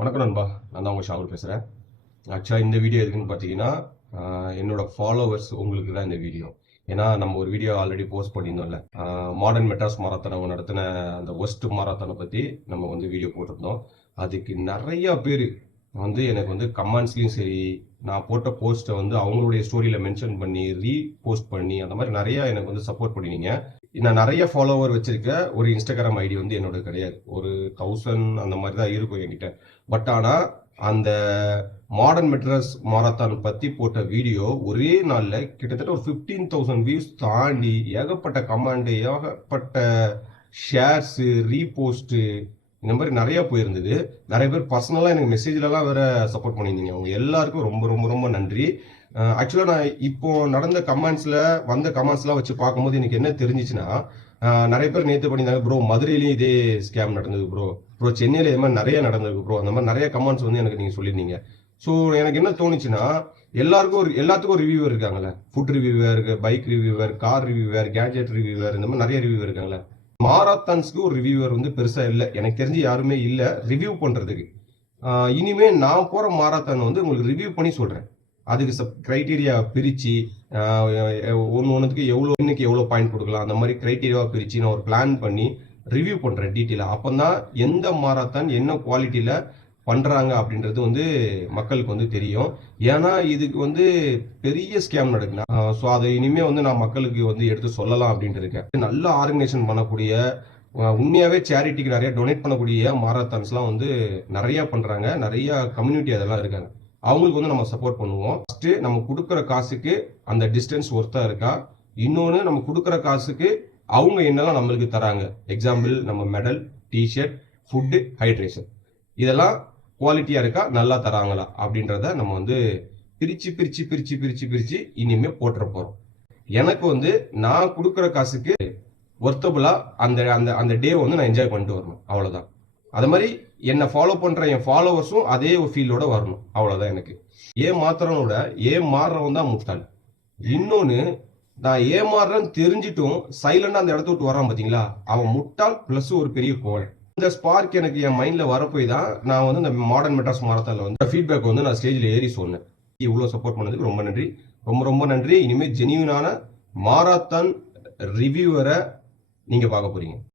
வணக்கம் நண்பா, நான் தான் உங்கள் ஷாகுல் பேசுகிறேன். ஆக்சுவலாக இந்த வீடியோ எதுக்குன்னு பார்த்தீங்கன்னா, என்னோட ஃபாலோவர்ஸ் உங்களுக்கு தான் இந்த வீடியோ. ஏன்னா நம்ம ஒரு வீடியோ ஆல்ரெடி போஸ்ட் பண்ணியிருந்தோம்ல, மாடர்ன் மெட்ராஸ் மாரத்தான் அவங்க நடத்தின அந்த ஒஸ்ட் மாரத்தானை பற்றி நம்ம வந்து வீடியோ போட்டிருந்தோம். அதுக்கு நிறையா பேர் வந்து எனக்கு வந்து கமெண்ட்ஸ்லையும் சரி, நான் போட்ட போஸ்ட்டை வந்து அவங்களுடைய ஸ்டோரியில் மென்ஷன் பண்ணி ரீபோஸ்ட் பண்ணி அந்த மாதிரி நிறையா எனக்கு வந்து சப்போர்ட் பண்ணினீங்க. நான் நிறைய ஃபாலோவர் வச்சிருக்க ஒரு இன்ஸ்டாகிராம் ஐடி வந்து என்னோட கிடையாது. ஒரு 1000 அந்த மாதிரி தான் இருக்கும் என்கிட்ட. பட் ஆனால் அந்த மாடர்ன் மெட்ராஸ் மாரத்தான் பற்றி போட்ட வீடியோ ஒரே நாளில் கிட்டத்தட்ட ஒரு 15,000 வியூஸ் தாண்டி ஏகப்பட்ட கமெண்ட், ஏகப்பட்ட ஷேர்ஸு, ரீபோஸ்ட்டு இந்த மாதிரி நிறைய போயிருந்தது. நிறைய பேர் பர்சனலாக எனக்கு மெசேஜ்லலாம் வேற சப்போர்ட் பண்ணியிருந்தீங்க. அவங்க எல்லாருக்கும் ரொம்ப ரொம்ப ரொம்ப நன்றி. ஆக்சுவலாக நான் இப்போ நடந்த வந்த கமெண்ட்ஸ்லாம் வச்சு பார்க்கும்போது எனக்கு என்ன தெரிஞ்சிச்சுன்னா, நிறைய பேர் நேற்று பண்ணியிருந்தாங்க, ப்ரோ மதுரையிலையும் இதே ஸ்கேம் நடந்தது ப்ரோ சென்னையில் இது மாதிரி நிறைய நடந்திருக்கு ப்ரோ, அந்த மாதிரி நிறைய கமெண்ட்ஸ் வந்து எனக்கு நீங்கள் சொல்லியிருந்தீங்க. ஸோ எனக்கு என்ன தோணுச்சுன்னா, எல்லாத்துக்கும் ஒரு ரிவ்யூவர் இருக்காங்கல்ல, food reviewer, bike reviewer, car reviewer, gadget reviewer, இந்த மாதிரி நிறைய ரிவ்யூவர் இருக்காங்கல்ல. மாரத்தான்ஸ்க்கு ஒரு ரிவ்யூவர் வந்து பெருசா இல்லை, எனக்கு தெரிஞ்சு யாருமே இல்லை ரிவ்யூ பண்றதுக்கு. இனிமே நான் போற மாரத்தான் வந்து உங்களுக்கு ரிவ்யூ பண்ணி சொல்றேன். அதுக்கு கிரைட்டீரியா பிரிச்சு ஒன்றுக்கு இன்னைக்கு எவ்வளோ பாயிண்ட் கொடுக்கலாம், அந்த மாதிரி கிரைட்டீரியாவா பிரிச்சு நான் ஒரு பிளான் பண்ணி ரிவ்யூ பண்றேன் டீட்டெயிலா. அப்பதான் எந்த மாரத்தான் என்ன குவாலிட்டியில பண்றாங்க அப்படின்றது வந்து மக்களுக்கு வந்து தெரியும். ஏன்னா இதுக்கு வந்து பெரிய ஸ்கேம் நடக்குது. ஸோ அதை இனிமே வந்து நான் மக்களுக்கு வந்து எடுத்து சொல்லலாம் அப்படின்ட்டு இருக்கேன். நல்ல ஆர்கனைசேஷன் பண்ணக்கூடிய, உண்மையாவே சேரிட்டிக்கு நிறைய டொனேட் பண்ணக்கூடிய மாரத்தான்ஸ்லாம் வந்து நிறைய பண்றாங்க. நிறைய கம்யூனிட்டி அதெல்லாம் இருக்காங்க. அவங்களுக்கு வந்து நம்ம சப்போர்ட் பண்ணுவோம். ஃபர்ஸ்ட் நம்ம கொடுக்குற காசுக்கு அந்த டிஸ்டன்ஸ் ஒர்த்தா இருக்கா, இன்னொன்று நம்ம கொடுக்குற காசுக்கு அவங்க என்னெல்லாம் நம்மளுக்கு தராங்க. எக்ஸாம்பிள், நம்ம மெடல், டிஷர்ட், ஃபுட்டு, ஹைட்ரேஷன், இதெல்லாம் குவாலிட்டியா இருக்கா, நல்லா தராங்களா அப்படின்றத நம்ம வந்து பிரிச்சு பிரிச்சு பிரிச்சு பிரிச்சு பிரிச்சு இனிமே போட்டுற போறோம். எனக்கு வந்து நான் கொடுக்குற காசுக்கு ஒர்த்தபுளா அந்த அந்த அந்த டே வந்து நான் என்ஜாய் பண்ணிட்டு வரணும், அவ்வளவுதான். அது மாதிரி என்ன ஃபாலோ பண்ற என் ஃபாலோவர்ஸும் அதே ஒரு ஃபீலோட வரணும், அவ்வளவுதான். எனக்கு ஏமாத்துறவனோட ஏமாறுறவன் தான் முட்டாள். இன்னொன்னு, நான் ஏமாறுறேன்னு தெரிஞ்சிட்டும் சைலண்டா அந்த இடத்த விட்டு வரான் பாத்தீங்களா, அவன் முட்டாள் பிளஸ் ஒரு பெரிய கோவல். இந்த ஸ்பார்க் எனக்கு என் மைண்ட்ல வரப்போய் தான் நான் வந்து இந்த மாடர்ன் மெட்ராஸ் மாரத்தான்ல வந்து ஃபீட்பேக் வந்து நான் ஸ்டேஜ்ல ஏறி சொன்னேன். இவ்வளவு சப்போர்ட் பண்ணதுக்கு ரொம்ப நன்றி, ரொம்ப ரொம்ப நன்றி. இனிமேல் ஜெனியூனான மாரத்தான் ரிவ்யூவரை நீங்க பார்க்க போறீங்க.